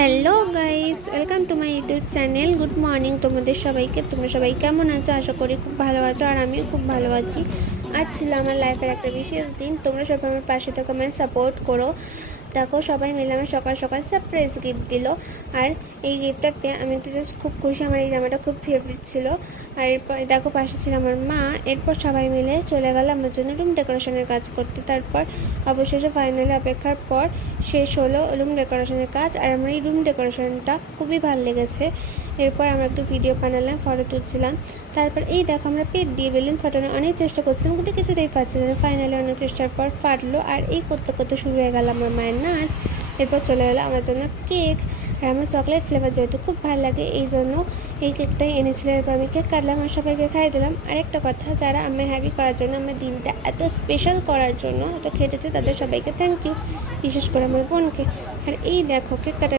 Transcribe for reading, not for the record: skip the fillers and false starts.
Hello guys, welcome to my YouTube channel. Good morning তোমাদের সবাইকে। তোমরা সবাই কেমন আছো? আশা করি খুব ভালো আছো, আর আমিও খুব ভালো আছি। আজ ছিল আমার লাইফের একটা বিশেষ দিন। তোমরা সবাই আমার পাশে থেকে আমায় সাপোর্ট করো। দেখো, সবাই মিলে আমার সকাল সকাল সারপ্রাইজ গিফট দিল, আর এই গিফটটা পেয়ে আমি তো জাস্ট খুব খুশি। আমার এই জামাটা খুব ফেভারিট ছিল। আর এরপর দেখো, পাশে ছিল আমার মা। এরপর সবাই মিলে চলে গেল আমার জন্য রুম ডেকোরেশনের কাজ করতে। তারপর অবশেষে ফাইনালি অপেক্ষার পর শেষ হলো রুম ডেকোরেশনের কাজ, আর আমার এই রুম ডেকোরেশনটা খুবই ভালো লেগেছে। এরপর আমরা একটু ভিডিও বানালাম, ফটো তুলছিলাম। তারপর এই দেখো, আমরা পেট দিয়ে বেলুন ফাটানোর অনেক চেষ্টা করছিলাম, কিন্তু কিছুতেই পাচ্ছিলাম না। ফাইনালি অনেক চেষ্টার পর ফাটলো, আর এই করতে করতে শুরু হয়ে গেল আমার মায়ের নাচ। এরপর চলে এলো আমার জন্য কেক, আর আমার চকলেট ফ্লেভার যেহেতু খুব ভালো লাগে, এই জন্য এই কেকটাই এনেছিল। এরপর আমি কেক কাটলাম আর সবাইকে খাইয়ে দিলাম। আরেকটা কথা, যারা আমি হ্যাপি করার জন্য, আমার দিনটা এত স্পেশাল করার জন্য এত খেটেছে, তাদের সবাইকে থ্যাংক ইউ, বিশেষ করে আমার বোনকে। আর এই দেখো, কেক কাটা